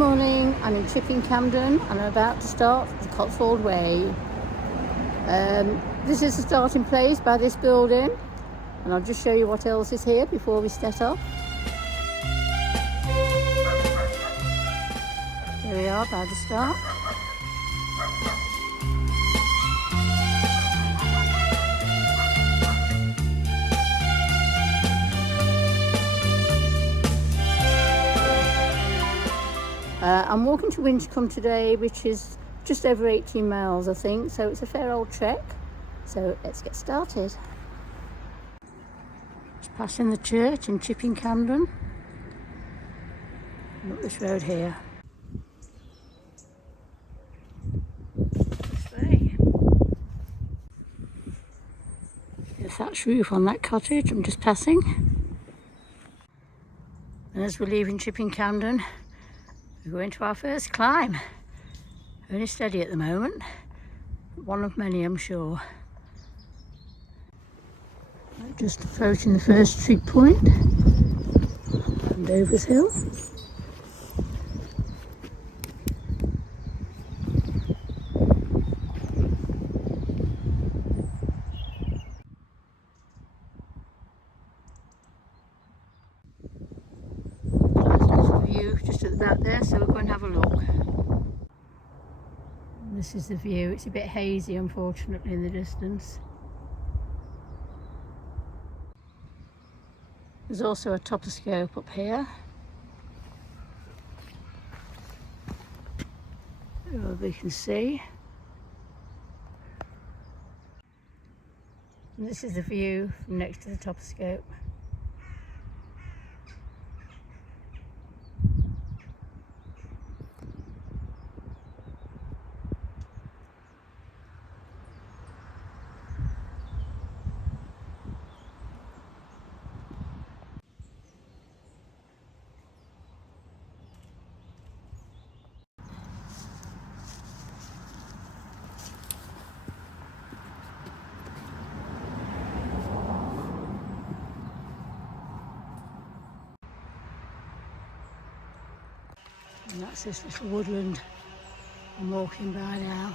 morning, I'm in Chipping Camden and I'm about to start the Cotswold Way. This is the starting place by this building, and I'll just show you what else is here before we set off. Here we are by the start. I'm walking to Winchcombe today, which is just over 18 miles I think, so it's a fair old trek. So let's get started. Just passing the church in Chipping Camden and up this road here. This way. The thatched roof on that cottage I'm just passing. And as we're leaving Chipping Camden, we're going to our first climb. Only steady at the moment, one of many I'm sure. Just approaching the first trig point and Dover's Hill. There's a little view just at the back there, so we're going to have a look. This is the view. It's a bit hazy unfortunately in the distance. There's also a toposcope up here. We can see. And this is the view from next to the toposcope. And that's this little woodland I'm walking by now.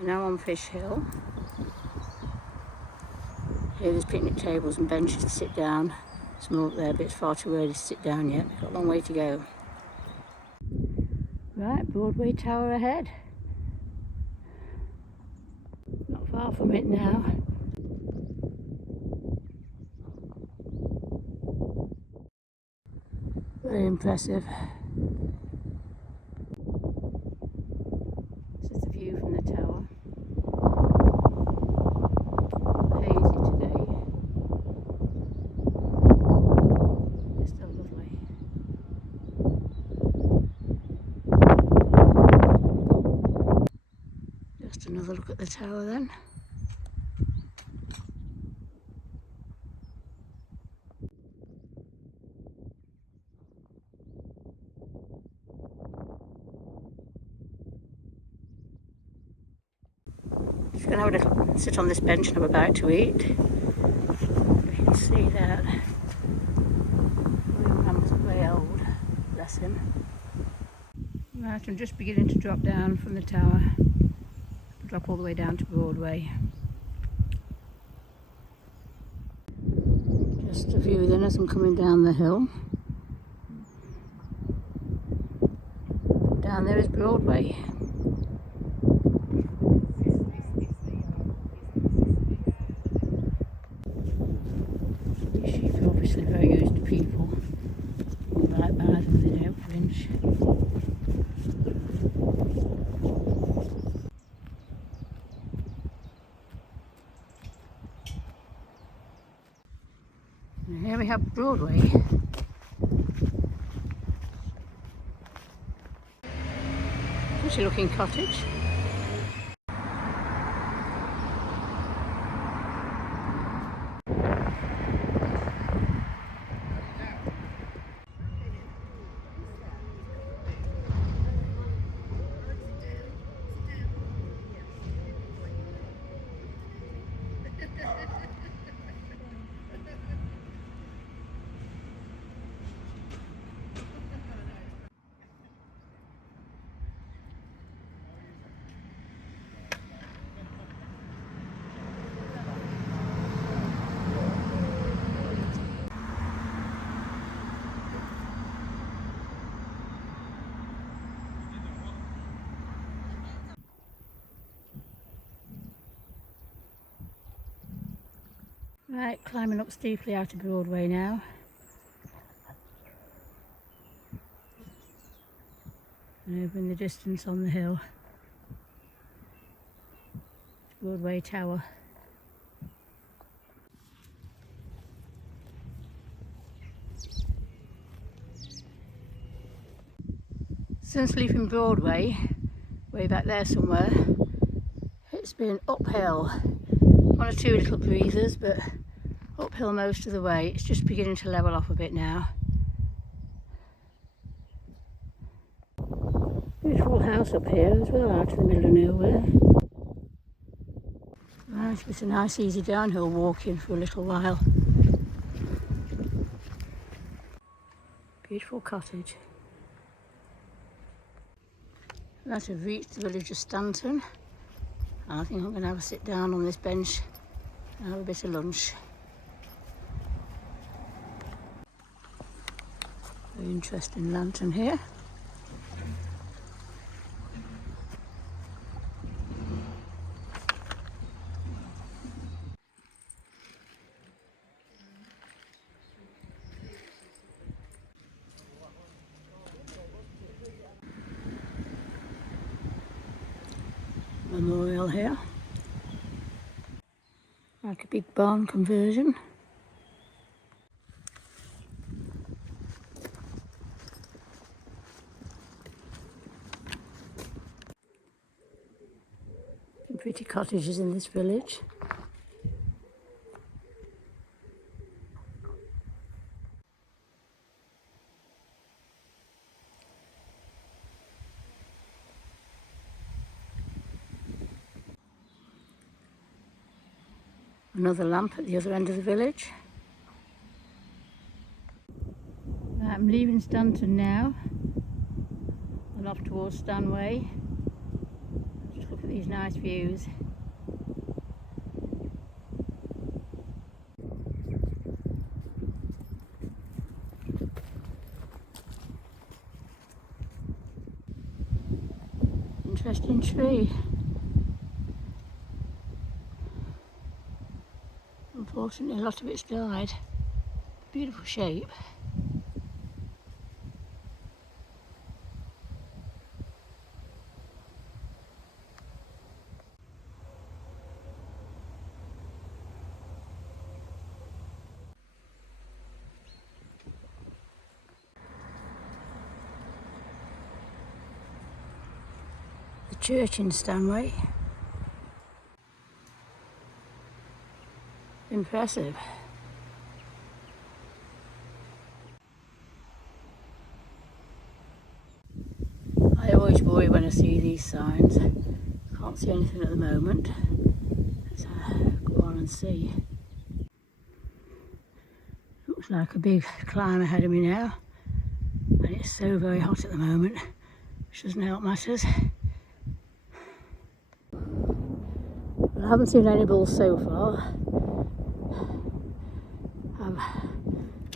We're now on Fish Hill. Here there's picnic tables and benches to sit down. Some more up there, but it's far too early to sit down yet. We've got a long way to go. Right, Broadway Tower ahead. Not far from it now. Very impressive. This is the view from the tower. Hazy today. It's still lovely. Just another look at the tower then. Just going to have a little sit on this bench and have a bite to eat. If you can see that. William man was very old, bless him. Right, I'm just beginning to drop down from the tower. Drop all the way down to Broadway. Just a view then as I'm coming down the hill. Down there is Broadway. Sheep are obviously very used to people right by them, they don't flinch. And here we have Broadway. Pretty looking cottage. Right, climbing up steeply out of Broadway now. And over in the distance on the hill, Broadway Tower. Since leaving Broadway, way back there somewhere, it's been uphill. One or two little breezes, but uphill most of the way. It's just beginning to level off a bit now. Beautiful house up here as well, out in the middle of nowhere. Right, it's a nice easy downhill walking for a little while. Beautiful cottage. Right, I've reached the village of Stanton. I think I'm going to have a sit down on this bench and have a bit of lunch. Very interesting lantern here. Memorial here. Like a big barn conversion. Some pretty cottages in this village. Another lamp at the other end of the village. Right, I'm leaving Stanton now and off towards Stanway. Just look at these nice views. Interesting tree. Unfortunately, a lot of it's died. Beautiful shape. The church in Stanway. Impressive. I always worry when I see these signs. Can't see anything at the moment. Let's go on and see. Looks like a big climb ahead of me now. And it's so very hot at the moment, which doesn't help matters. But I haven't seen any bulls so far. I've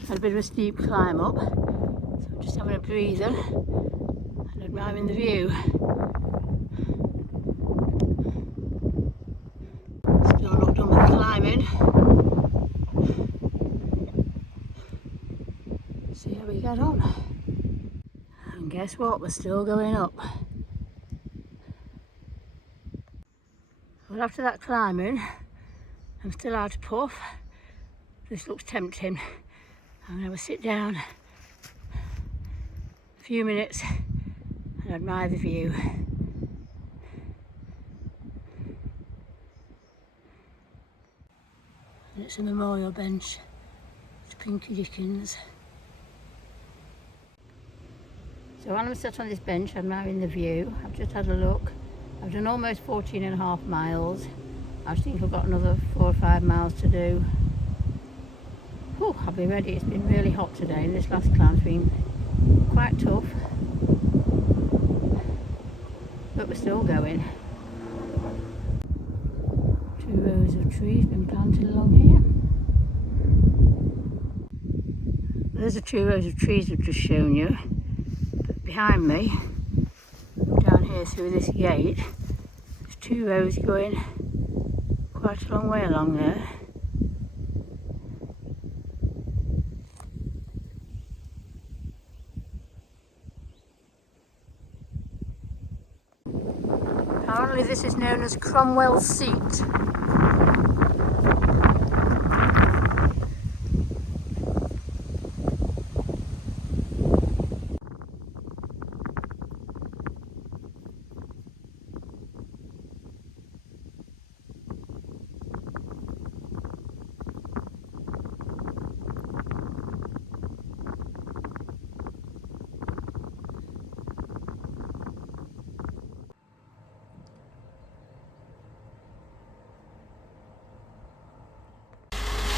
had a bit of a steep climb up, so I'm just having a breather and admiring the view. Still not done with the climbing. See how we get on. And guess what? We're still going up. Well, after that climbing, I'm still out of puff. This looks tempting. I'm going to have a sit down a few minutes and admire the view. And it's a memorial bench to Pinky Dickens. So while I'm sat on this bench admiring the view, I've just had a look. I've done almost 14.5 miles. I think I've got another 4 or 5 miles to do. Oh, I'll be ready. It's been really hot today and this last climb's been quite tough. But we're still going. 2 rows of trees been planted along here. There's the 2 rows of trees I've just shown you. But behind me, down here through this gate, there's 2 rows going quite a long way along there. known as Cromwell's Seat.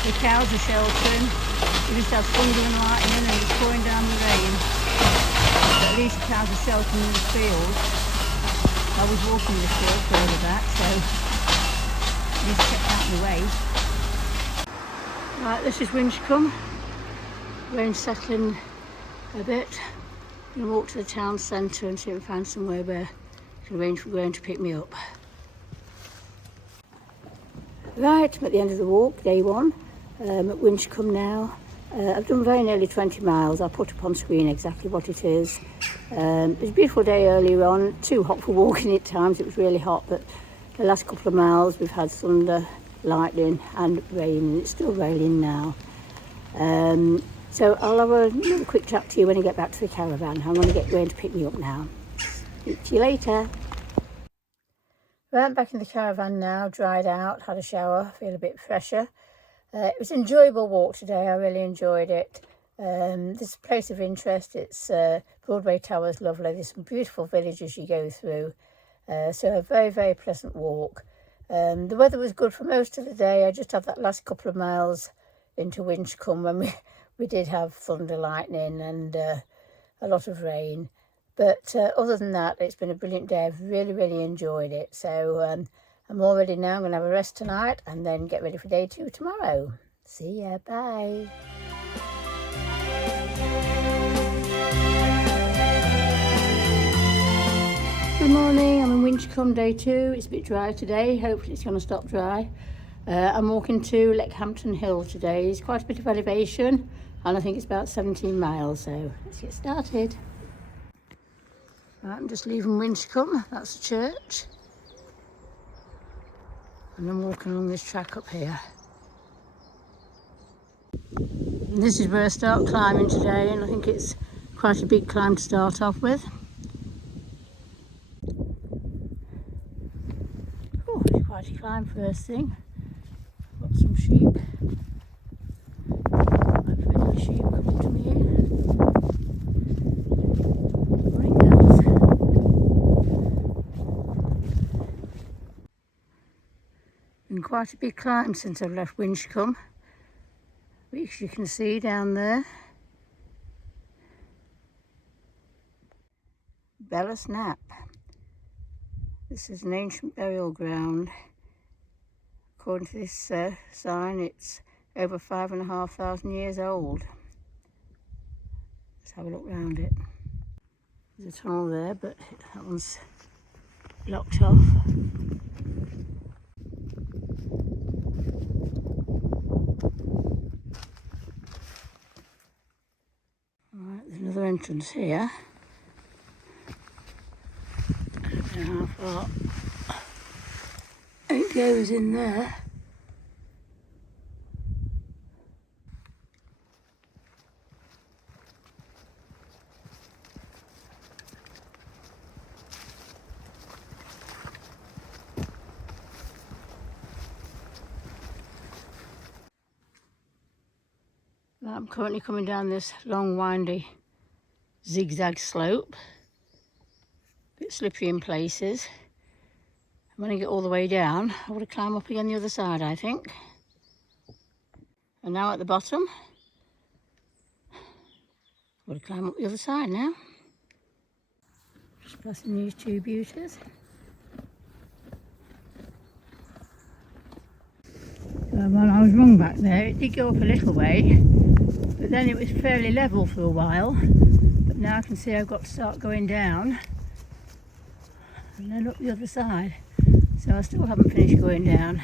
The cows are sheltering. We just had thunder and lightning and it's pouring down the rain. But at least the cows are sheltering in the field. I was walking this field further back, so just kept out of the way. Right, this is Winchcombe. Rain's settling a bit. I'm going to walk to the town centre and see if I can find somewhere where I can arrange for Graham to pick me up. Right, I'm at the end of the walk, day one. At Winchcombe now. I've done very nearly 20 miles. I'll put up on screen exactly what it is. It was a beautiful day earlier on, too hot for walking at times. It was really hot, but the last couple of miles we've had thunder, lightning and rain, and it's still raining now. So I'll have another quick chat to you when I get back to the caravan. I'm going to get Graham to pick me up now. See you later. Right, I'm back in the caravan now, dried out, had a shower, feel a bit fresher. It was an enjoyable walk today. I really enjoyed it. This is a place of interest. It's Broadway Tower is lovely. There's some beautiful villages you go through. So a very, very pleasant walk. The weather was good for most of the day. I just had that last couple of miles into Winchcombe when we did have thunder, lightning and a lot of rain. But other than that, it's been a brilliant day. I've really, really enjoyed it. So I'm all ready now. I'm going to have a rest tonight and then get ready for day 2 tomorrow. See ya. Bye. Good morning. I'm in Winchcombe day 2. It's a bit dry today. Hopefully it's going to stop dry. I'm walking to Leckhampton Hill today. It's quite a bit of elevation and I think it's about 17 miles. So let's get started. Right, I'm just leaving Winchcombe. That's the church. And I'm walking along this track up here. And this is where I start climbing today, and I think it's quite a big climb to start off with. Oh, it's quite a climb first thing. Got some sheep. Hopefully the sheep come to me here. Morning, girls. Been quite a big climb since I've left Winchcombe, which you can see down there. Bella Snap. This is an ancient burial ground. According to this sign, it's over 5,500 years old. Let's have a look round it. There's a tunnel there, but that one's blocked off. Right, there's another entrance here. I don't know how far it goes in there. I'm currently coming down this long, windy, zigzag slope. A bit slippery in places. When I get all the way down, I want to climb up again the other side, I think. And now at the bottom, I want to climb up the other side now. Just passing these two beauties. Well, I was wrong back there. It did go up a little way, but then it was fairly level for a while. But now I can see I've got to start going down and then up the other side. So I still haven't finished going down.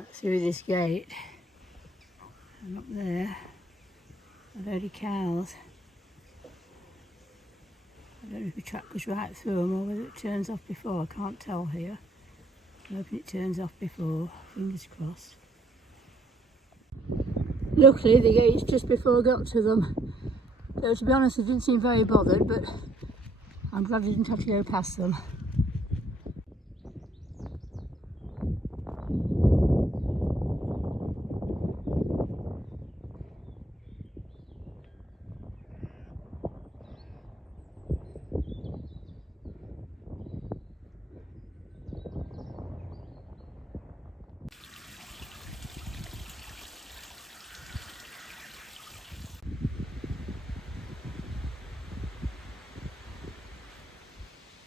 Right through this gate and up there, a load of cows. I don't know if the track goes right through them or whether it turns off before, I can't tell here. I'm hoping it turns off before, fingers crossed. Luckily the gate's just before I got to them. So to be honest I didn't seem very bothered, but I'm glad I didn't have to go past them.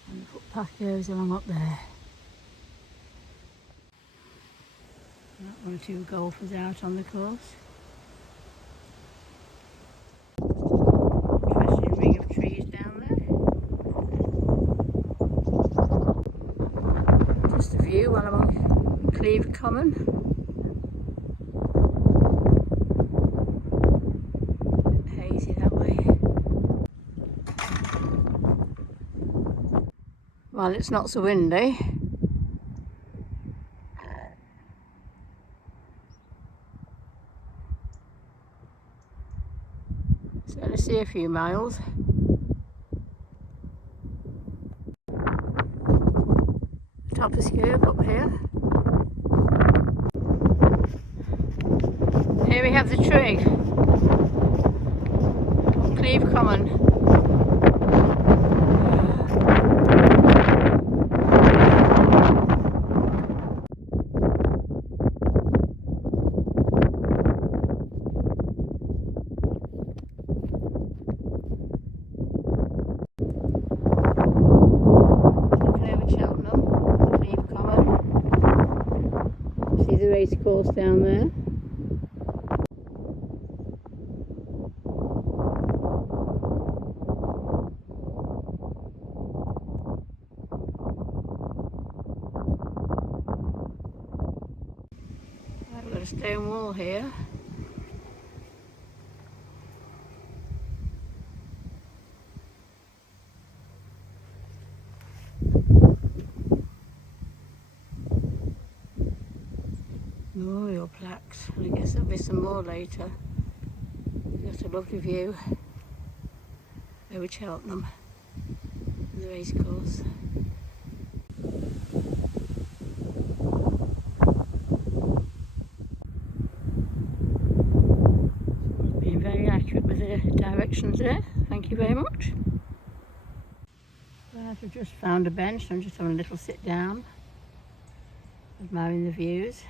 And the footpath goes along up there. Got one or two golfers out on the course. Interesting ring of trees down there. Just a view while I'm on Cleve Common. Hazy that way. While it's not so windy. So let's see a few miles. Top of Scoop up here. Here we have the trig. Cleve Common. See the race course down there. Right, we've got a stone wall here. Memorial plaques, and I guess there'll be some more later. Got a lovely view over Cheltenham, the race course. Being very accurate with the directions there, thank you very much. Right, I've just found a bench, I'm just having a little sit down, admiring the views.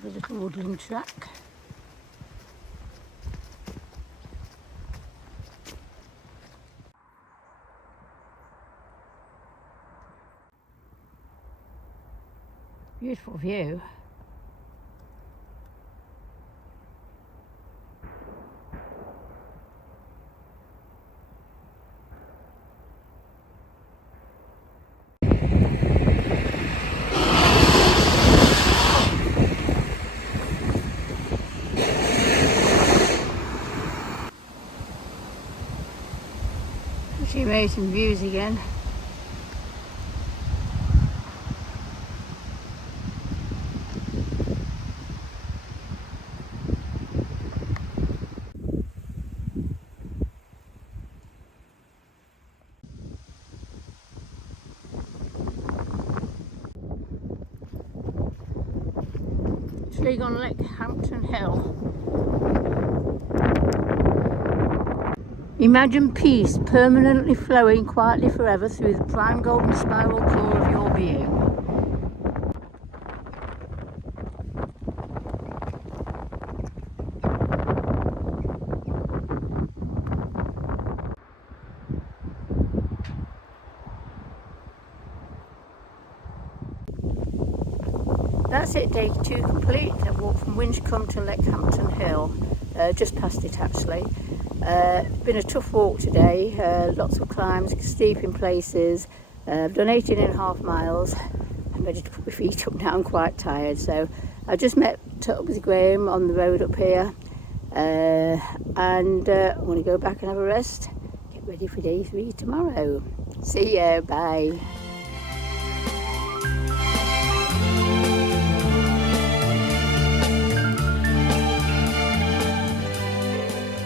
The little woodland track. Beautiful view. Pretty amazing views again. Trig on Lake Hampton Hill. Imagine peace permanently flowing quietly forever through the prime golden spiral core of your being. that's it, day 2 complete. I've walked from Winchcombe to Leckhampton Hill, just past it actually. Been a tough walk today, lots of climbs, steep in places. I've done 18.5 miles. I'm ready to put my feet up now, I'm quite tired. So I just met up with Graham on the road up here, and I'm going to go back and have a rest, get ready for day 3 tomorrow. See ya, bye.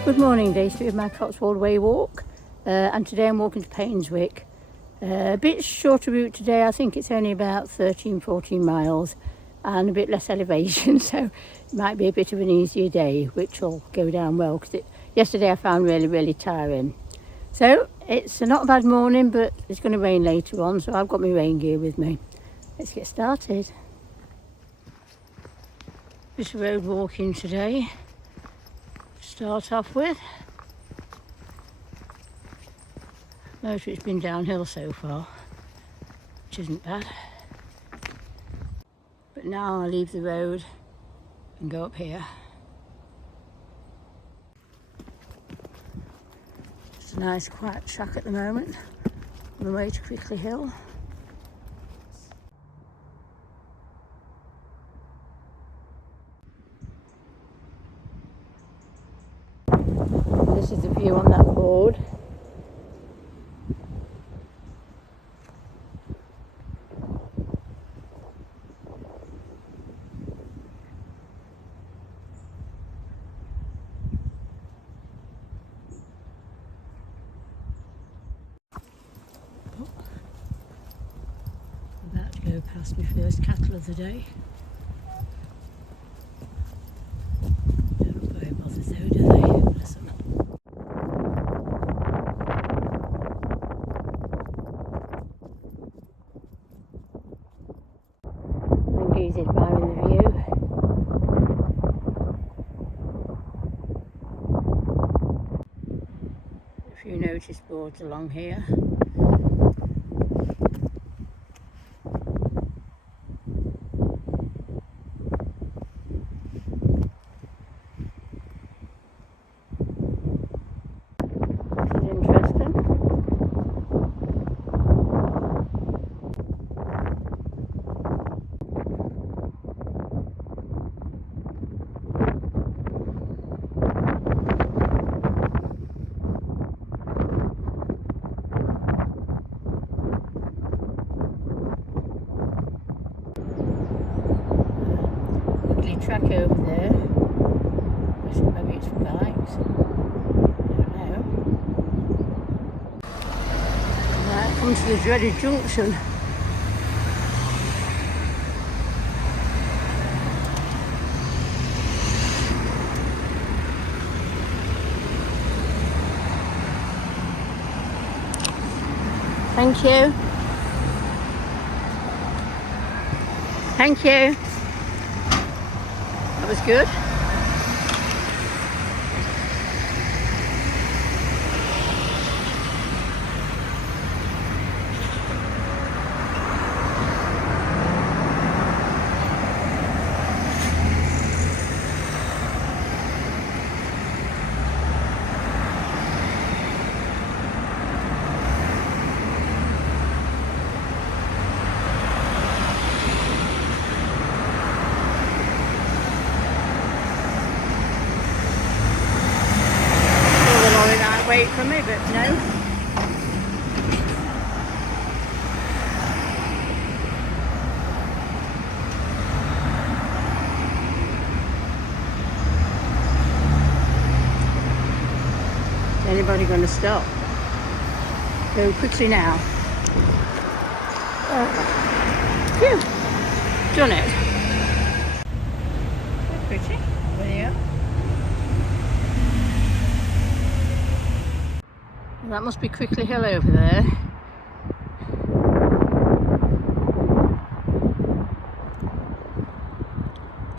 Good morning, day 3 of my Cotswold Way walk, and today I'm walking to Painswick. A bit shorter route today, I think it's only about 13-14 miles and a bit less elevation, so it might be a bit of an easier day, which will go down well, because yesterday I found really tiring. So it's not a bad morning, but it's going to rain later on, so I've got my rain gear with me. Let's get started. Just road walking today to start off with. Most of it's been downhill so far, which isn't bad. But now I'll leave the road and go up here. It's a nice quiet track at the moment on the way to Crickley Hill. This is the view on that board. About to go past my first cattle of the day. Don't look very bothered though, do they? Bless them. Monkeys admiring the view. A few notice boards along here. Track over there. Maybe it's for bikes. I don't know. Right, come to the dreaded junction. Thank you. Thank you. That was good. Wait for me, but no. Is anybody going to stop? Go quickly now. Phew, done it. So pretty. There you go. That must be Crickley Hill over there.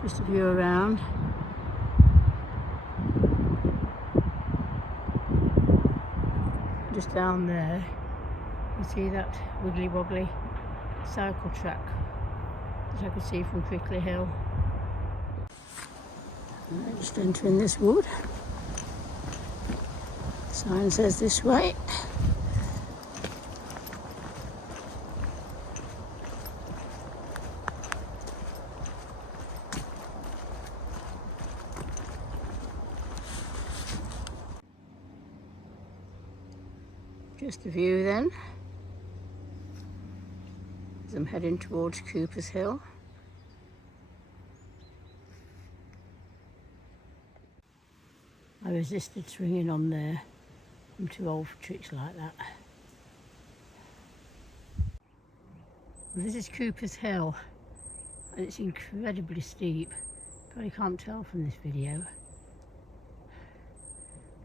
Just a view around. Just down there, you see that wiggly wobbly cycle track. as I could see from Crickley Hill. Just entering this wood. Sign says this way. Just a view then, as I'm heading towards Cooper's Hill. I resisted swinging on there. I'm too old for tricks like that. Well, this is Cooper's Hill, and it's incredibly steep. Probably can't tell from this video.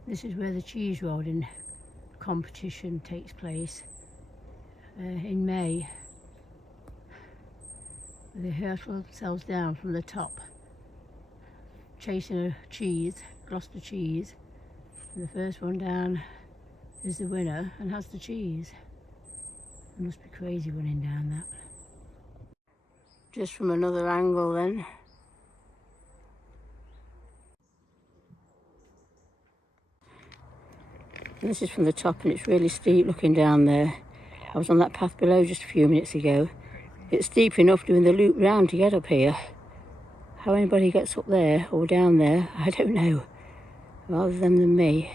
This is where the cheese rolling competition takes place in May. They hurtle themselves down from the top, chasing a cheese, Gloucester cheese, and the first one down is the winner and has the cheese. It must be crazy running down that. Just from another angle then. And this is from the top, and it's really steep looking down there. I was on that path below just a few minutes ago. It's steep enough doing the loop round to get up here. How anybody gets up there or down there, I don't know. Rather them than me.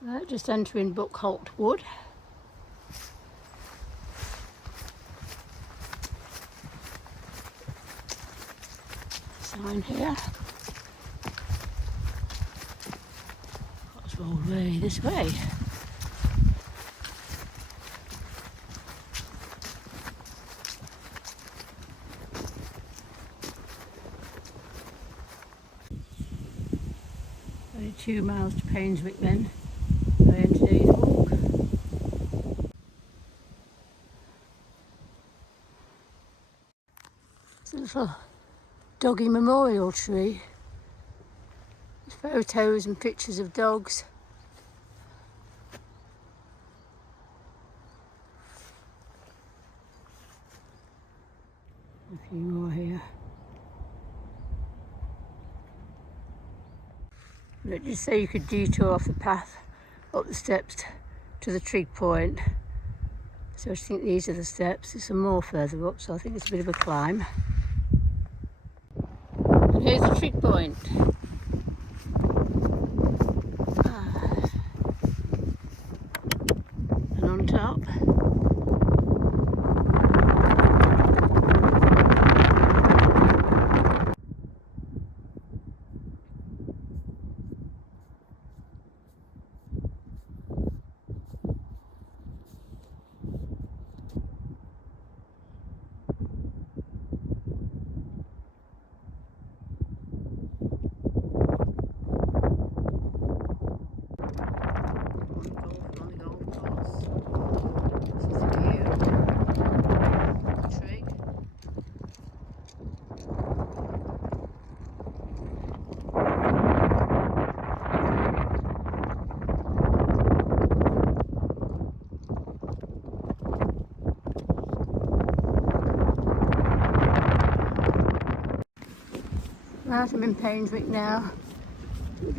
Right, just entering Buckholt Wood. Sign here. Cotswold Way, this way. Only 2 miles to Painswick then. I end today's walk. It's a little doggy memorial tree. There's photos and pictures of dogs. A few more here. Let's just say you could detour off the path up the steps to the trig point. So I think these are the steps. There's some more further up, so I think it's a bit of a climb. And here's the trig point. And on top, right, I'm in Painswick now.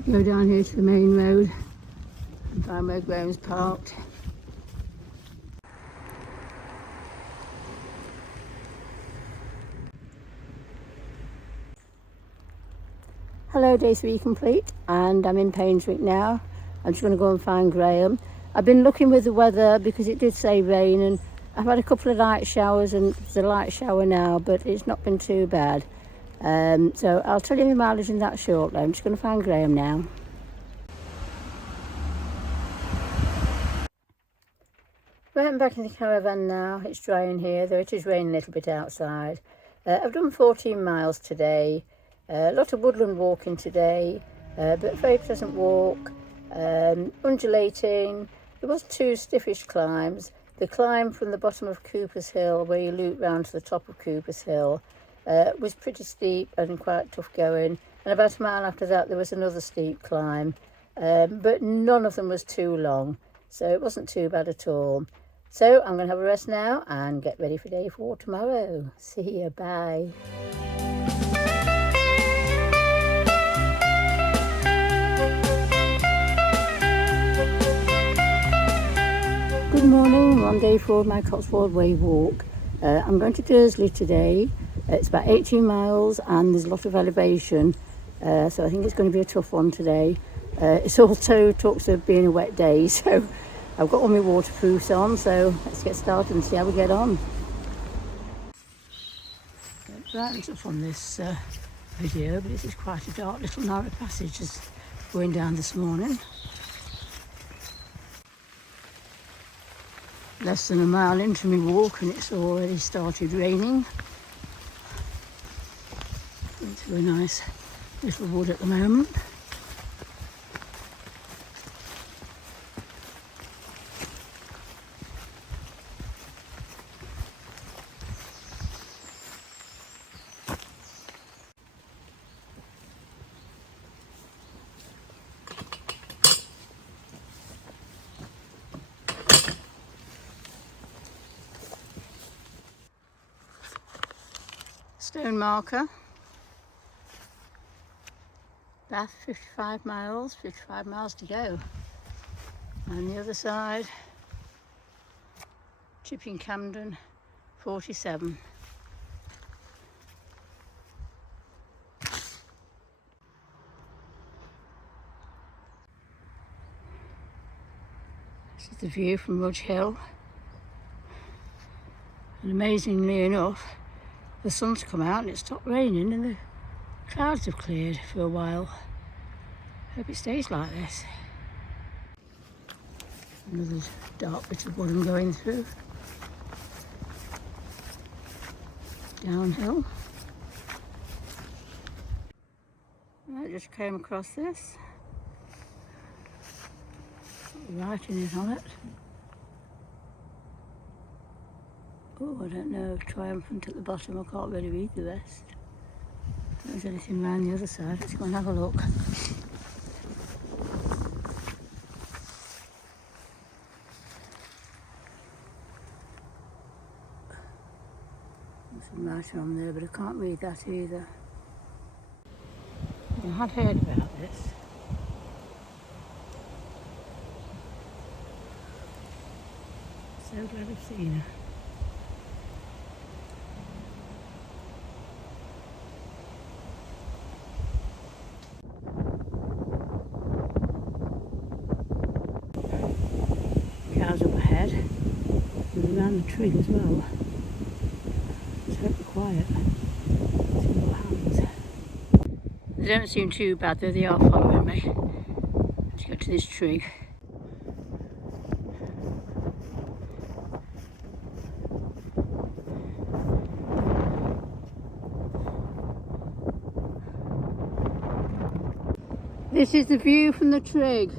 Go down here to the main road and find where Graham's parked. Hello, day 3 complete, and I'm in Painswick now. I'm just going to go and find Graham. I've been looking with the weather because it did say rain, and I've had a couple of light showers, and there's a light shower now, but it's not been too bad. So I'll tell you my mileage in that shortly. I'm just going to find Graham now. Right, I'm back in the caravan now. It's dry in here, though it is raining a little bit outside. I've done 14 miles today. A lot of woodland walking today, but a very pleasant walk, undulating. There was 2 stiffish climbs. The climb from the bottom of Cooper's Hill, where you loop round to the top of Cooper's Hill, was pretty steep and quite tough going. and about a mile after that there was another steep climb, but none of them was too long, so it wasn't too bad at all. So I'm going to have a rest now and get ready for day 4 tomorrow. See you, bye. Good morning, on day 4 of my Cotswold Way walk. I'm going to Dursley today. It's about 18 miles and there's a lot of elevation, so I think it's going to be a tough one today. It's also talks of being a wet day, so I've got all my waterproofs on, so let's get started and see how we get on. It brightens up on this video, but this is quite a dark little narrow passage just going down this morning. Less than a mile into my walk and it's already started raining. It's a nice little wood at the moment. Stone marker. Bath 55 miles to go. And the other side, Chipping Camden 47. This is the view from Rudge Hill. And amazingly enough, the sun's come out and it stopped raining and the clouds have cleared for a while. Hope it stays like this. Another dark bit of what I'm going through. Downhill. I just came across this. Writing it on it. Oh, I don't know, triumphant at the bottom, I can't really read the rest. If there's anything around the other side, let's go and have a look. There's some writing on there, but I can't read that either. I had heard about this. So glad I've seen her. Cows up ahead, and around the tree as well. Let's hope they're quiet. See what happens. They don't seem too bad though, they are following me. Let's get to this tree. This is the view from the trig.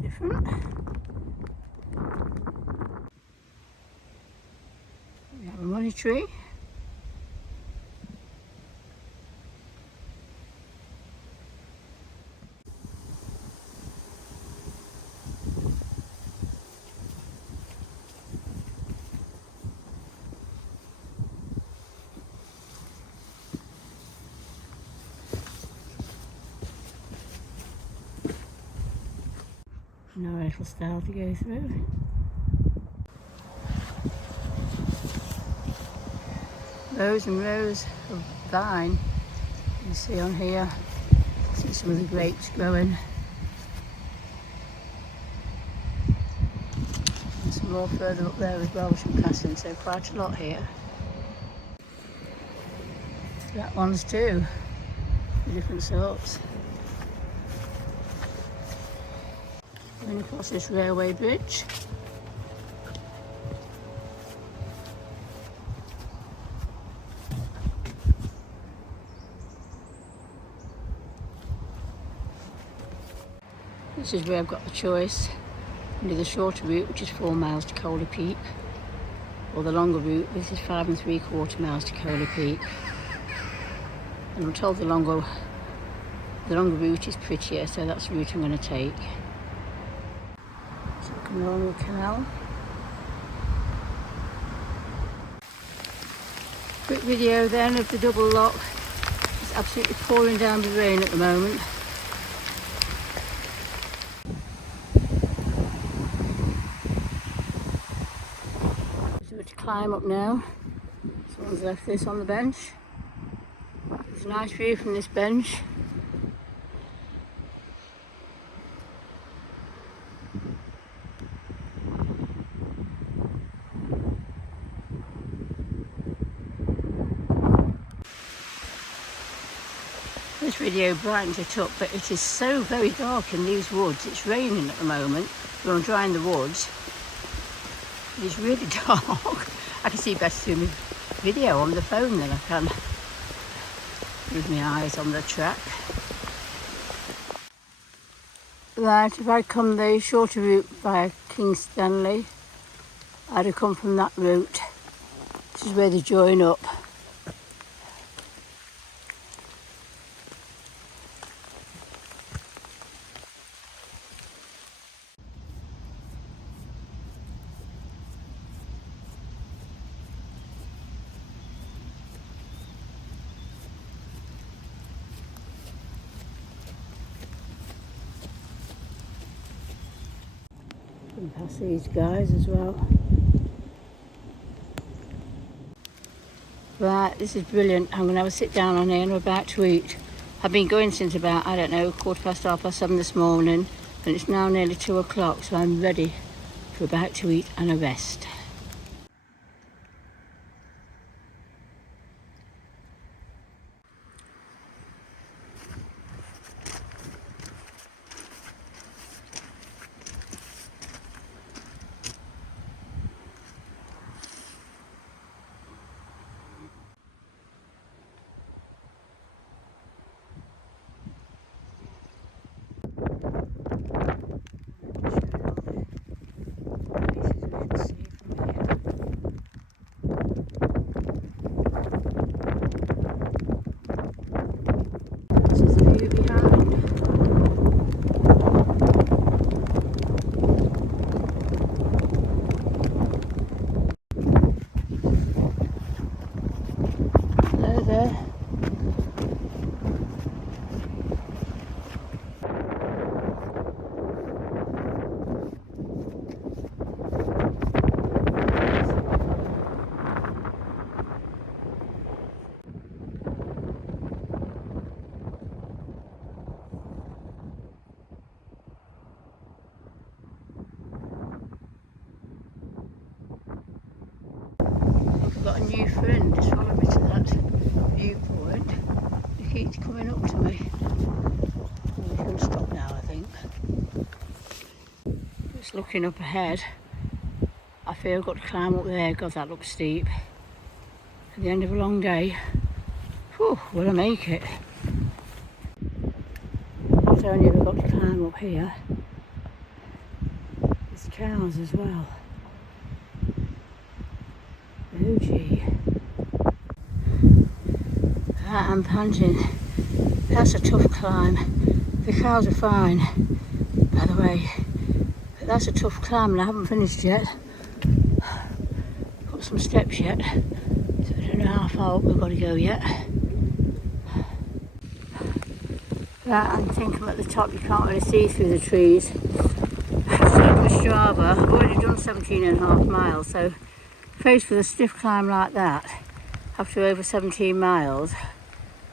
Different. We have a money tree. No little style to go through. rows and rows of vine. You can see on here, see some of the grapes growing. And some more further up there as well, which I'm passing, so quite a lot here. That one's too, the different sorts. Going across this railway bridge. This is where I've got the choice. Either the shorter route, which is 4 miles to Coler Peak, or the longer route, which is 5 3/4 miles to Coler Peak. And I'm told the longer route is prettier, so that's the route I'm going to take. So coming along the canal. Quick video then of the double lock. It's absolutely pouring down with rain at the moment. So to climb up now. Someone's left this on the bench. There's a nice view from this bench. This video brightens it up, but it is so very dark in these woods. It's raining at the moment, but I'm drying the woods. It's really dark. I can see better through my video on the phone than I can with my eyes on the track. Right, if I'd come the shorter route via King Stanley, I'd have come from that route. This is where they join up. And past these guys as well. Right, this is brilliant. I'm going to have a sit down on here and we're about to eat. I've been going since about, I don't know, 7:15 this morning, and it's now nearly 2 o'clock, so I'm ready for about to eat and a rest. Got a new friend, just follow me to that viewpoint. He keeps coming up to me. Well, he's going to stop now, I think. Just looking up ahead, I feel I've got to climb up there. God, that looks steep. At the end of a long day. Whew, will I make it? Not only have I got to climb up here, there's cows as well. Oh gee. I'm panting. That's a tough climb. The cows are fine, by the way. But that's a tough climb and I haven't finished yet. Got some steps yet. So I don't know how far up we've got to go yet. Right, I think I'm at the top. You can't really see through the trees. I've Strava. I've already done 17.5 miles, so faced with a stiff climb like that, after over 17 miles.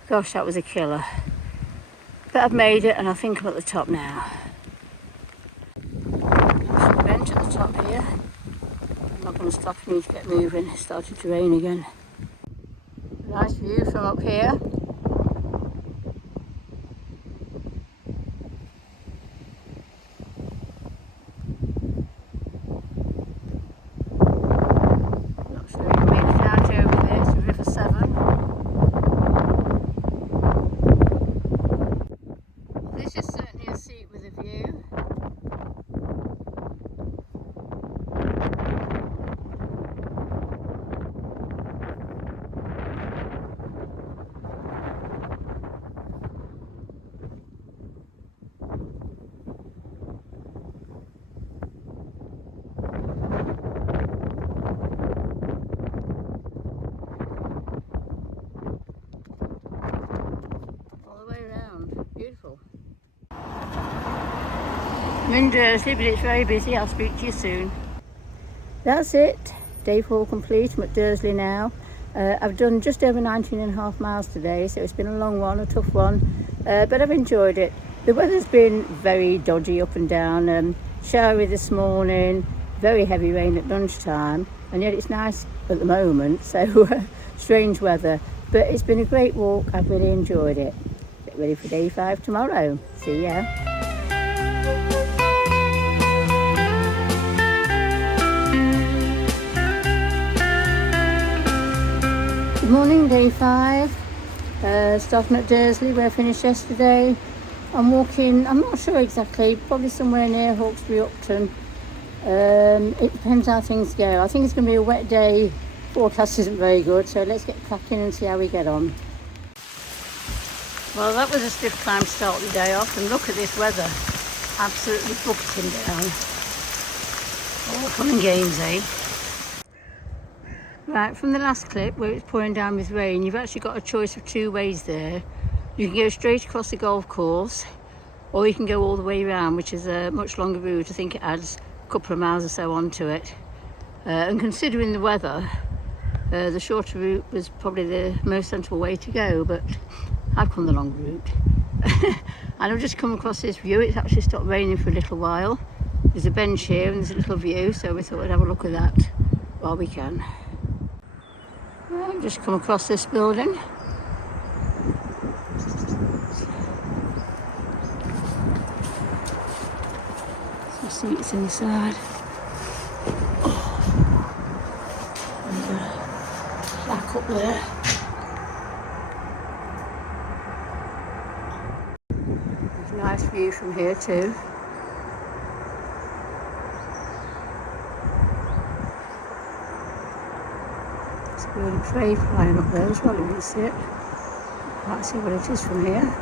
Gosh, that was a killer. But I've made it and I think I'm at the top now. There's a bench at the top here. I'm not going to stop, I need to get moving. It started to rain again. Nice view from up here. Not sure you can make it out over there, it's the River Severn. This is certainly a seat with a view. Beautiful. I'm in Dursley, but it's very busy. I'll speak to you soon. That's it. Day 4 complete. I'm at Dursley now. I've done just over 19.5 miles today, so it's been a long one, a tough one, but I've enjoyed it. The weather's been very dodgy up and down, showery this morning, very heavy rain at lunchtime, and yet it's nice at the moment, so strange weather. But it's been a great walk. I've really enjoyed it. Get ready for day 5 tomorrow. See ya. Good morning, day 5. Starting at Dursley where I finished yesterday. I'm walking, I'm not sure exactly, probably somewhere near Hawkesbury Upton. It depends how things go. I think it's going to be a wet day. Forecast isn't very good, so let's get cracking and see how we get on. Well, that was a stiff climb to start the day off, and look at this weather. Absolutely bucketing down. All fun and games, eh? Right, from the last clip where it's pouring down with rain, you've actually got a choice of 2 ways there. You can go straight across the golf course, or you can go all the way around, which is a much longer route. I think it adds a couple of miles or so onto it. And considering the weather, the shorter route was probably the most sensible way to go, but I've come the long route. And I've just come across this view. It's actually stopped raining for a little while. There's a bench here and there's a little view, so we thought we'd have a look at that while we can. I've just come across this building. Some seats inside. And a plaque up there. Nice view from here too. There's a bird of prey flying up there as well, you can see it. Can't see what it is from here.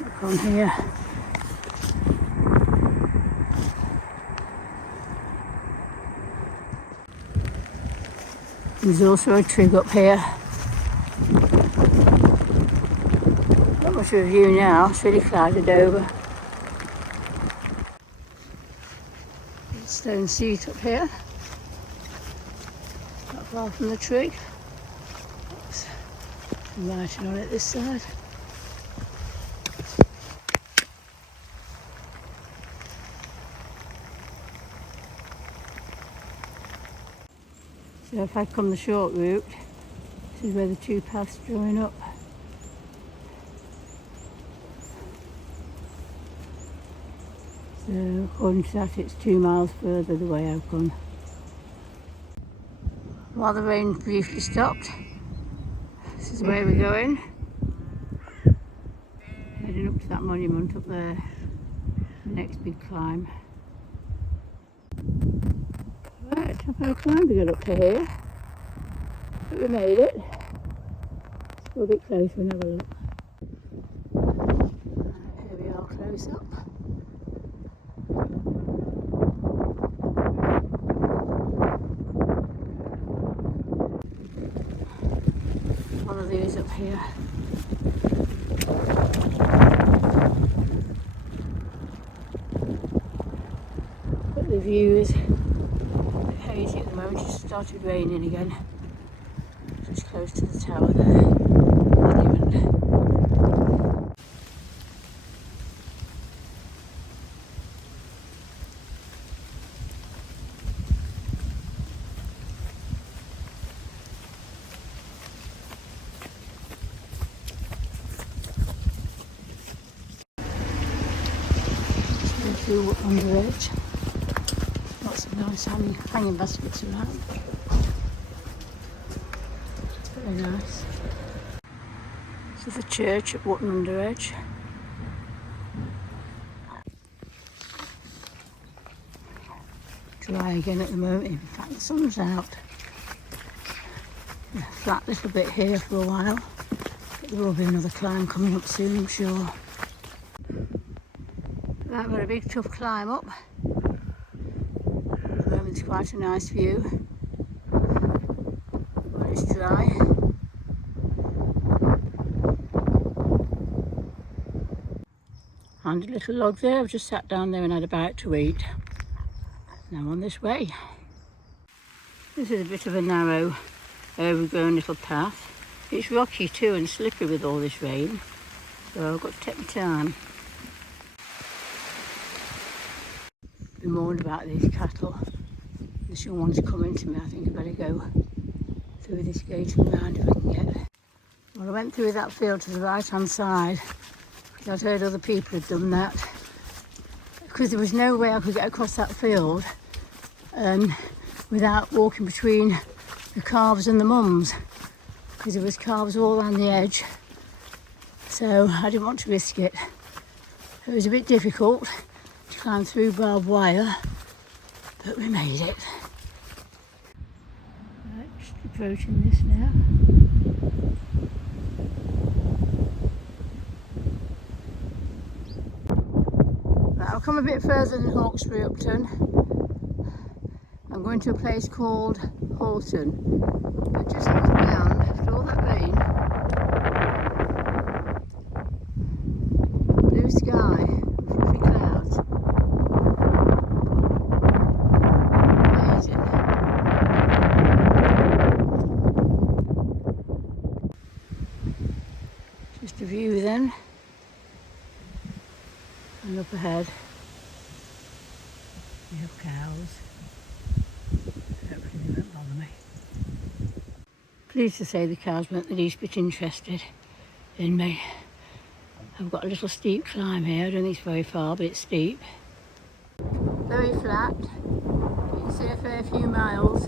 Look on here. There's also a trig up here. Not much of a view now, it's really clouded over. Stone seat up here, not far from the trig. Oops. Some lighting on it this side. So if I come the short route, this is where the 2 paths join up. So according to that, it's 2 miles further the way I've gone. While the rain briefly stopped, this is where we're going. Heading up to that monument up there, the next big climb. Right, I've had a climb to get up to here, but we made it. Let's go a bit closer and have a look. Right, here we are close up. One of these up here. But the view is very started raining again. Just close to the tower there. Monument. Through under edge. Lots of nice hanging baskets around. Very nice. This is the church at Wotton under Edge. Dry again at the moment. In fact, the sun's out. A flat little bit here for a while, but there will be another climb coming up soon, I'm sure. Right, we've got a big tough climb up. At the moment it's quite a nice view when it's dry. And a little log there. I've just sat down there and had a bite to eat. Now on this way. This is a bit of a narrow, overgrown little path. It's rocky too and slippery with all this rain, so I've got to take my time. Been warned about these cattle. This young one's coming to me. I think I better go through this gate and round if I can get. Well, I went through that field to the right hand side because I'd heard other people had done that. Because there was no way I could get across that field without walking between the calves and the mums, because there was calves all around the edge. So I didn't want to risk it. It was a bit difficult to climb through barbed wire, but we made it. Right, just approaching this now. Right, I've come a bit further than Hawkesbury Upton. I'm going to a place called Horton. But just looking around after all that rain, blue sky, fluffy clouds. Amazing. Just a view then. And up ahead, we have cows. Hopefully they won't bother me. Pleased to say the cows weren't the least bit interested in me. I've got a little steep climb here. I don't think it's very far, but it's steep. Very flat. You can see a fair few miles.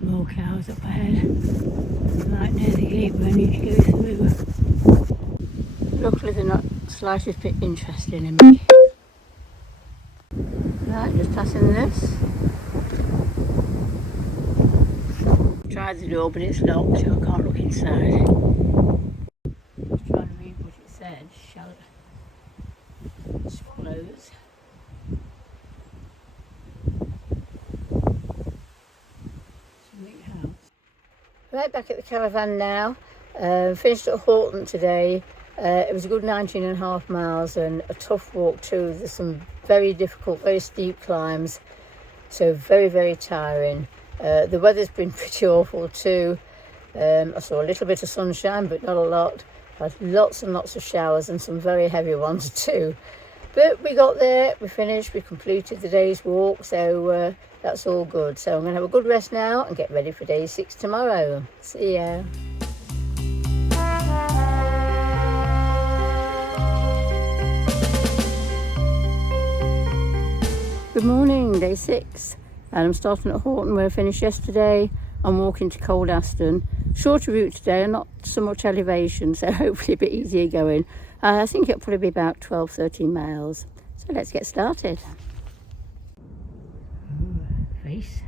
More cows up ahead. Right near the gate where I need to go through. Luckily they're not the slightest bit interested in me. Right, just passing this. Tried the door but it's locked, so I can't look inside. Just trying to read what it said. Swallows. Right, back at the caravan now. Finished at Horton today. It was a good 19.5 miles and a tough walk too. There's some very difficult, very steep climbs, so very, very tiring. The weather's been pretty awful too. I saw a little bit of sunshine, but not a lot. Had lots and lots of showers and some very heavy ones too. But we got there, we finished, we completed the day's walk, so that's all good. So I'm going to have a good rest now and get ready for day 6 tomorrow. See ya. Good morning, day 6. And I'm starting at Horton where I finished yesterday. I'm walking to Cold Aston. Shorter route today and not so much elevation, so hopefully a bit easier going. I think it'll probably be about 12-13 miles. So let's get started. Ooh, face.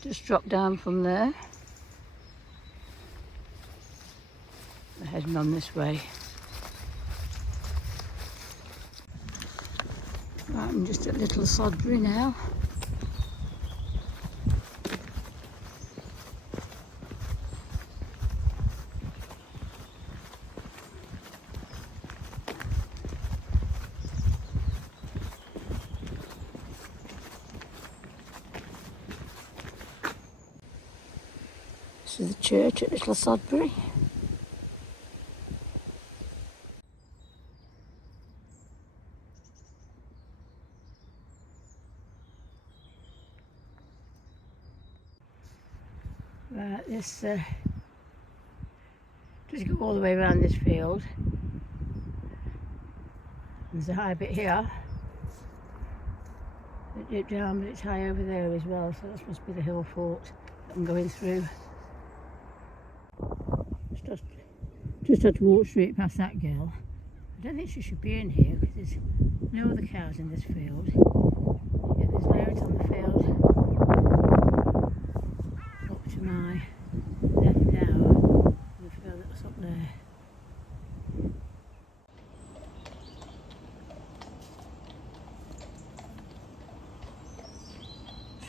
Just drop down from there. We're heading on this way. Right, I'm just at Little Sodbury now. This is the church at Little Sodbury. Right, this just go all the way around this field. There's a high bit here. It dipped down, but it's high over there as well, so this must be the hill fort that I'm going through. Just had to walk straight past that girl. I don't think she should be in here because there's no other cows in this field. Yet there's loads on the field up to my left now, the field that's up there.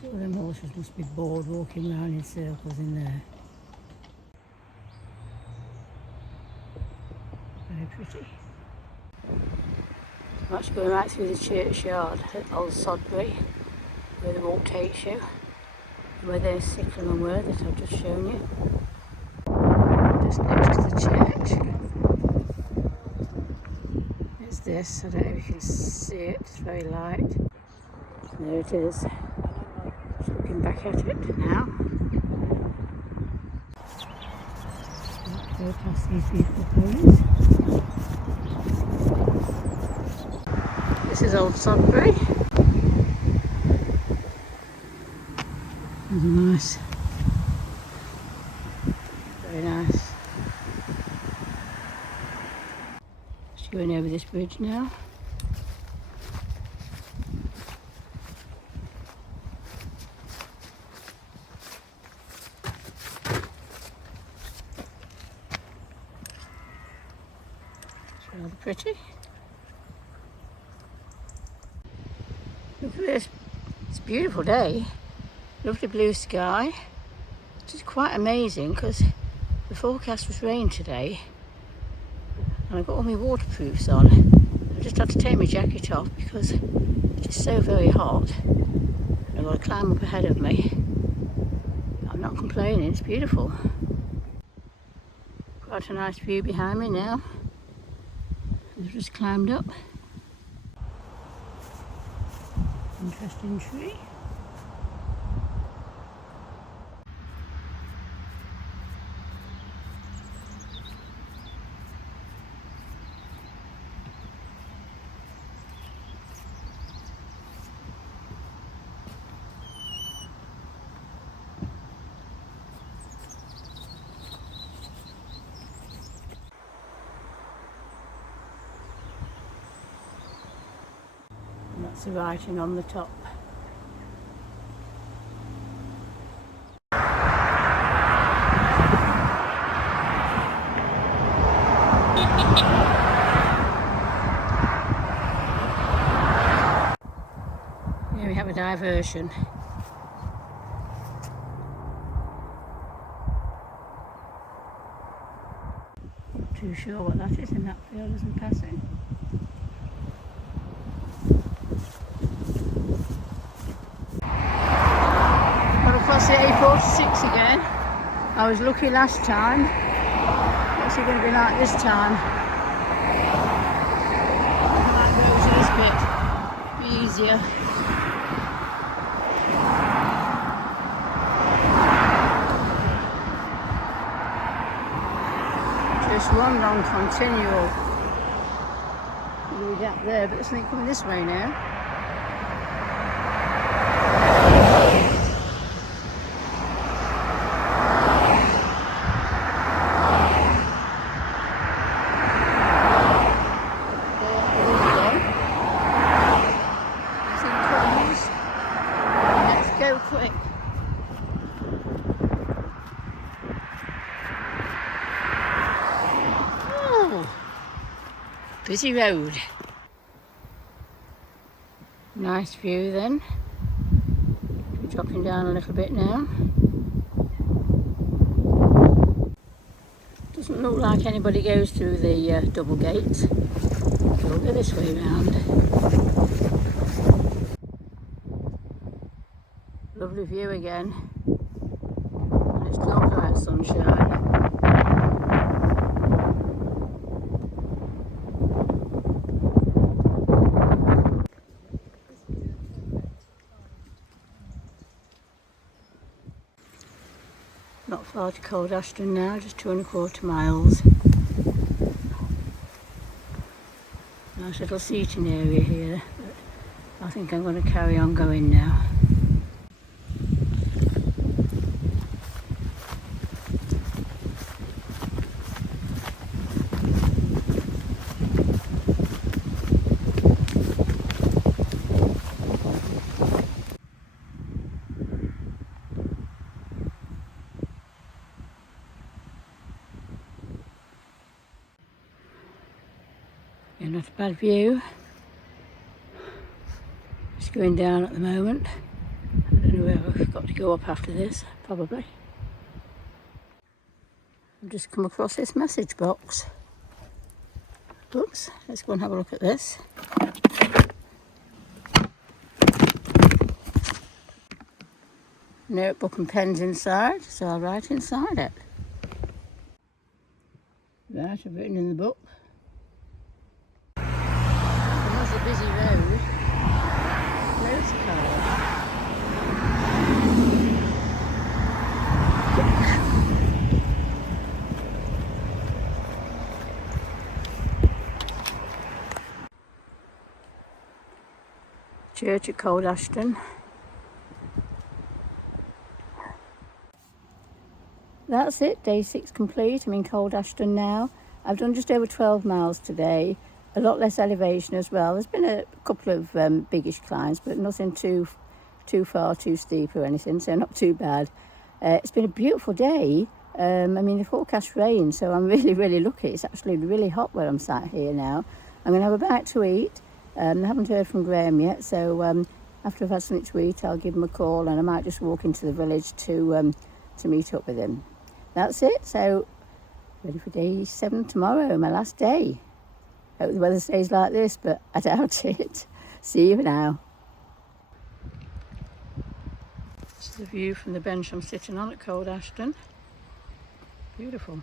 Sure, them horses must be bored walking around in circles in there. Very pretty. I'm actually going right through the churchyard at Old Sodbury, where the walk takes you, where there's Sycamore were that I've just shown you. Just next to the church. It's this, I don't know if you can see it, it's very light. There it is. Just looking back at it now. Go past these beautiful ponies. This is Old Sodbury. That's nice. Very nice. Just going over this bridge now. It's rather pretty. Look at this, it's a beautiful day, lovely blue sky, which is quite amazing because the forecast was rain today and I've got all my waterproofs on. I just had to take my jacket off because it's just so very hot. I've got to climb up ahead of me. I'm not complaining, it's beautiful. Quite a nice view behind me now. I've just climbed up. Interesting tree. And that's the writing on the top. Here we have a diversion. Not too sure what that is in that field as I'm passing. Got across the A46 again. I was lucky last time. What's it going to be like this time? I like roads a little bit easier. Just one long continual little gap there, but there's something coming this way now. Let's go quick. Busy road. Nice view then. Dropping down a little bit now. Doesn't look like anybody goes through the double gates. We'll go this way round. Lovely view again. And it's still bright sunshine. Not far to Cold Ashton now, just 2¼ miles. Nice little seating area here, but I think I'm going to carry on going now. Yeah, not a bad view. Just going down at the moment. I don't know where I've got to go up after this, probably. I've just come across this message box. Oops, let's go and have a look at this. Notebook and pens inside, so I'll write inside it. Right, I've written in the book. It's a busy road. Loads of cars. Church at Cold Ashton. That's it, day 6 complete. I'm in Cold Ashton now. I've done just over 12 miles today. A lot less elevation as well. There's been a couple of biggish climbs, but nothing too far, too steep or anything, so not too bad. It's been a beautiful day. I mean, the forecast rain, so I'm really lucky. It's actually really hot where I'm sat here now. I'm going to have a bite to eat. I haven't heard from Graham yet, so after I've had something to eat, I'll give him a call, and I might just walk into the village to meet up with him. That's it. So ready for day 7 tomorrow, my last day. Hope the weather stays like this, but I doubt it. See you now. This is the view from the bench I'm sitting on at Cold Ashton. Beautiful.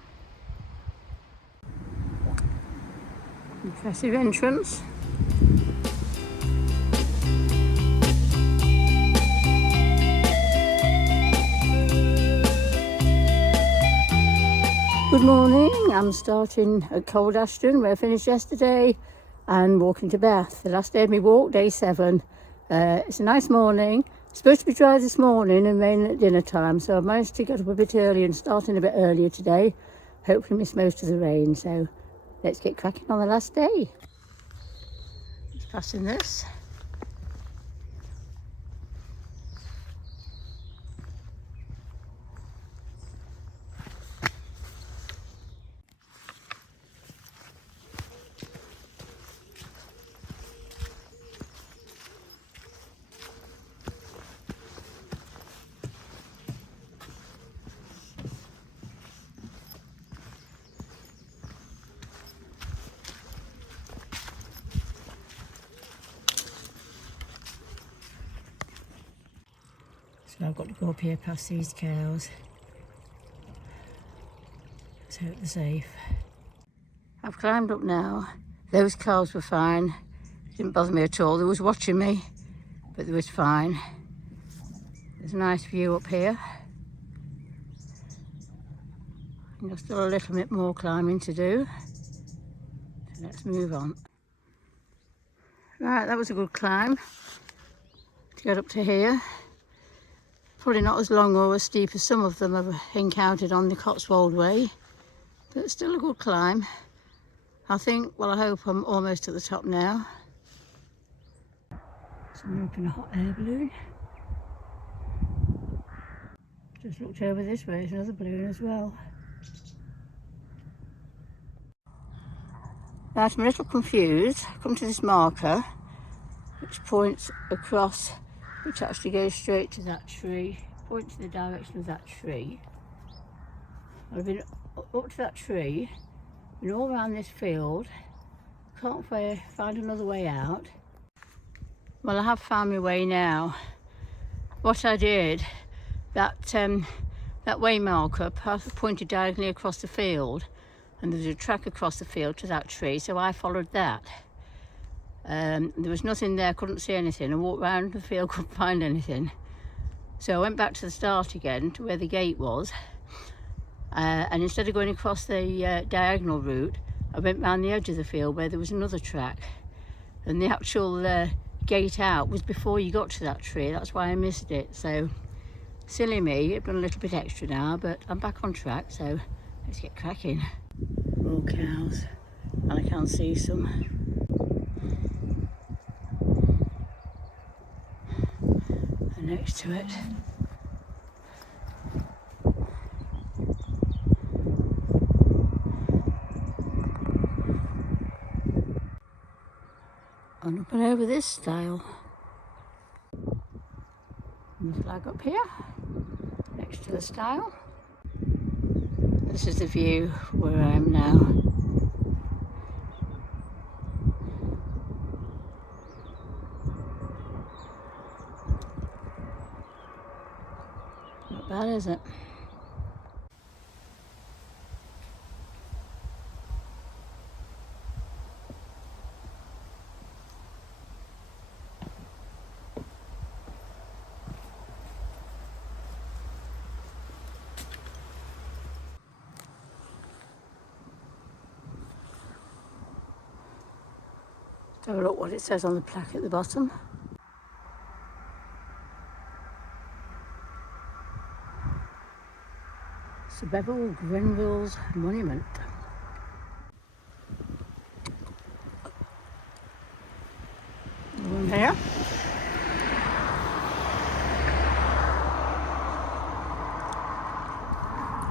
Impressive entrance. Good morning, I'm starting at Cold Ashton where I finished yesterday and walking to Bath. The last day of my walk, day 7. It's a nice morning. It's supposed to be dry this morning and rain at dinner time, so I've managed to get up a bit early and starting a bit earlier today. Hopefully miss most of the rain, so let's get cracking on the last day. Just passing this. So I've got to go up here past these cows. Let's hope they're safe. I've climbed up now. Those cows were fine. Didn't bother me at all. They was watching me, but they was fine. There's a nice view up here. And there's still a little bit more climbing to do. So let's move on. Right, that was a good climb to get up to here. Probably not as long or as steep as some of them I've encountered on the Cotswold Way, but it's still a good climb. I think, well, I hope I'm almost at the top now. Someone up in a hot air balloon. Just looked over this way, there's another balloon as well. Right, I'm a little confused. I've come to this marker which points across, which actually goes straight to that tree, points in the direction of that tree. I've been up to that tree, been all around this field, can't find another way out. Well, I have found my way now. What I did, that way marker pointed diagonally across the field, and there's a track across the field to that tree, so I followed that. There was nothing there, couldn't see anything. I walked around the field, couldn't find anything. So I went back to the start again, to where the gate was, and instead of going across the diagonal route, I went round the edge of the field where there was another track. And the actual gate out was before you got to that tree, that's why I missed it. So, silly me, I've done a little bit extra now, but I'm back on track, so let's get cracking. More cows, and I can see some. And next to it, and up and over this stile. And the flag up here, next to the stile. This is the view where I am now. Not bad, is it? Have a look what it says on the plaque at the bottom. Sir Bevel Grenville's Monument. One here.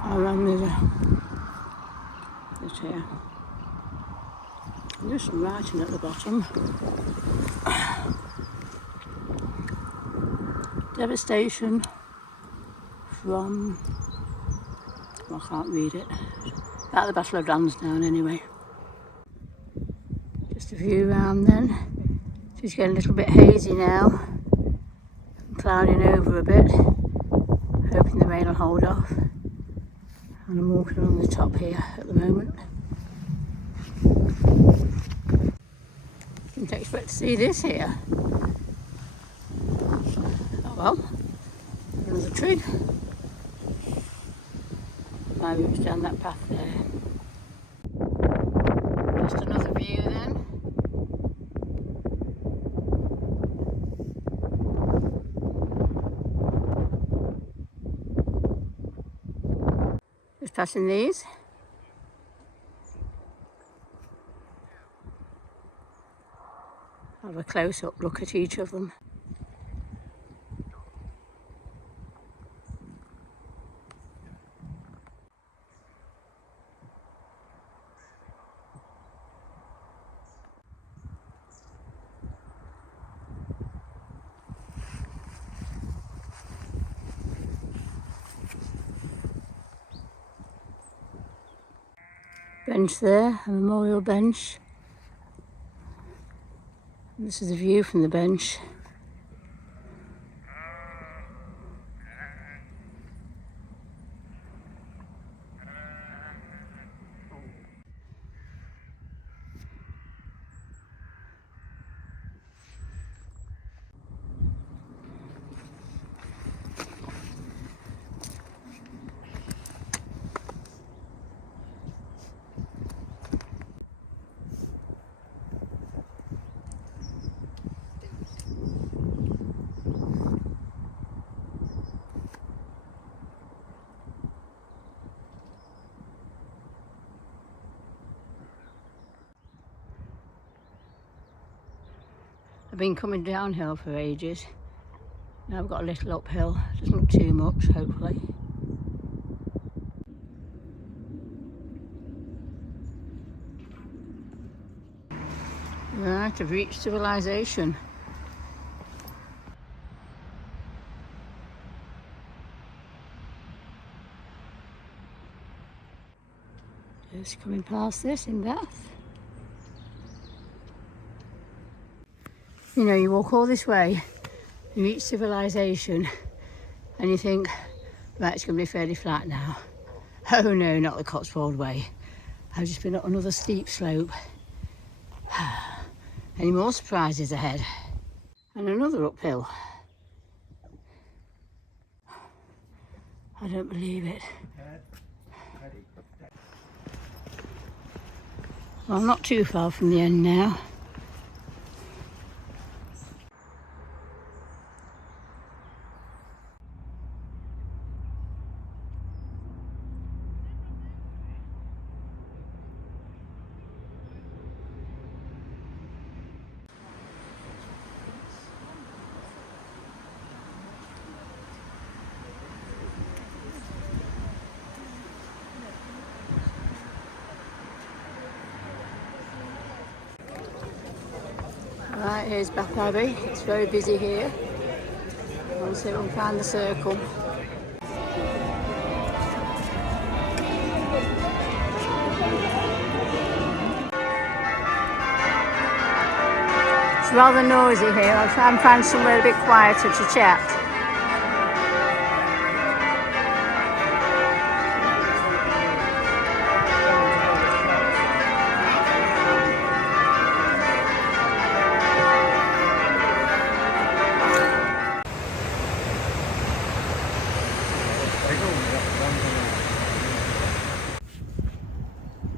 And there's this here. There's some writing at the bottom. Devastation from, well, I can't read it. About the Battle of Lansdowne anyway. Just a view round then. It's getting a little bit hazy now. Clouding over a bit. Hoping the rain will hold off. And I'm walking along the top here at the moment. Didn't expect to see this here. Oh well, another tree. My route's down that path there. Just another view then. Just passing these. Have a close-up look at each of them. Bench there, a memorial bench. This is the view from the bench. I've been coming downhill for ages. Now I've got a little uphill, doesn't look too much, hopefully. Right, I've reached civilization. Just coming past this in Bath. You know, you walk all this way, you reach civilization, and you think, right, it's going to be fairly flat now. Oh no, not the Cotswold Way. I've just been up another steep slope. Any more surprises ahead? And another uphill. I don't believe it. Well, I'm not too far from the end now. Right, here's Bath Abbey. It's very busy here. I'll see if we can find the circle. It's rather noisy here. I'll try and find somewhere a bit quieter to chat.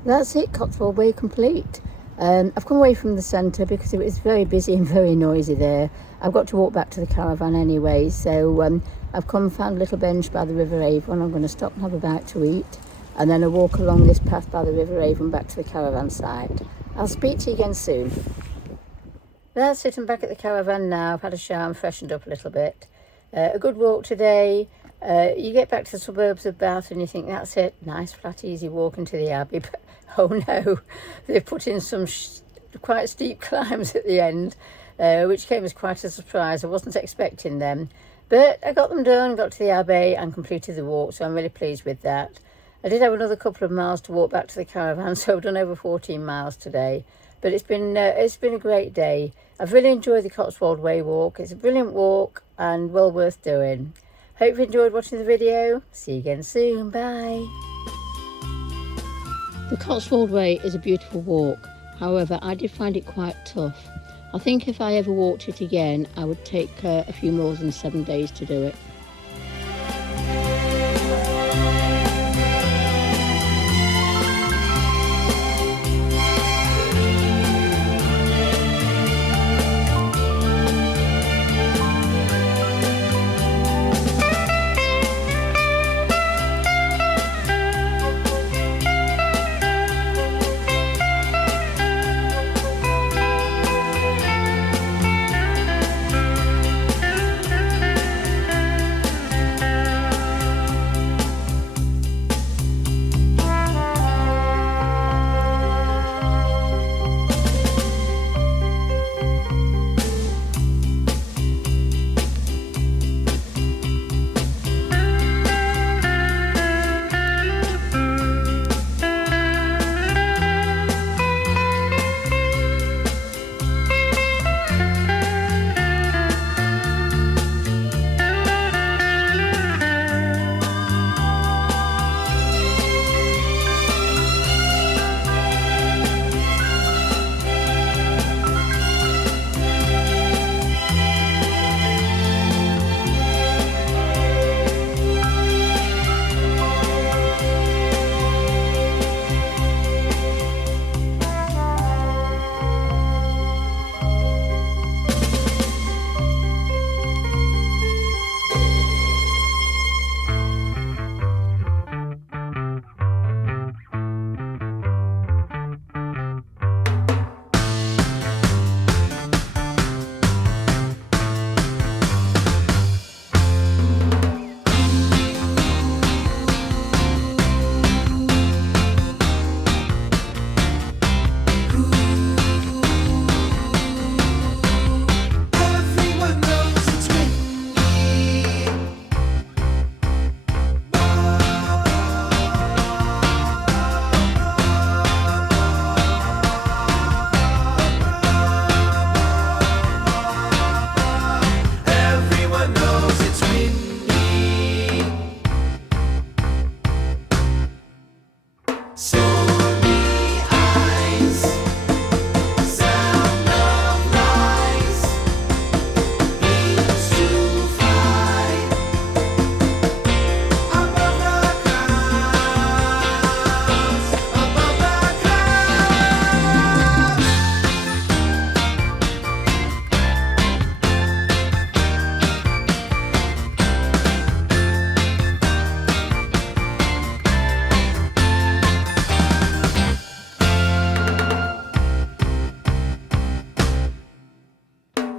That's it, Cotswold Way complete. I've come away from the centre because it was very busy and very noisy there. I've got to walk back to the caravan anyway, so I've come and found a little bench by the River Avon. I'm going to stop and have a bite to eat, and then I'll walk along this path by the River Avon back to the caravan site. I'll speak to you again soon. That's it, I'm back at the caravan now. I've had a shower and freshened up a little bit. A good walk today. You get back to the suburbs of Bath and you think, that's it, nice flat easy walk into the Abbey, but oh no, they've put in some quite steep climbs at the end, which came as quite a surprise. I wasn't expecting them, but I got them done, got to the Abbey and completed the walk, so I'm really pleased with that. I did have another couple of miles to walk back to the caravan, so I've done over 14 miles today, but it's been a great day. I've really enjoyed the Cotswold Way walk. It's a brilliant walk and well worth doing. Hope you enjoyed watching the video. See you again soon. Bye. The Cotswold Way is a beautiful walk. However, I did find it quite tough. I think if I ever walked it again, I would take a few more than 7 days to do it.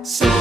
So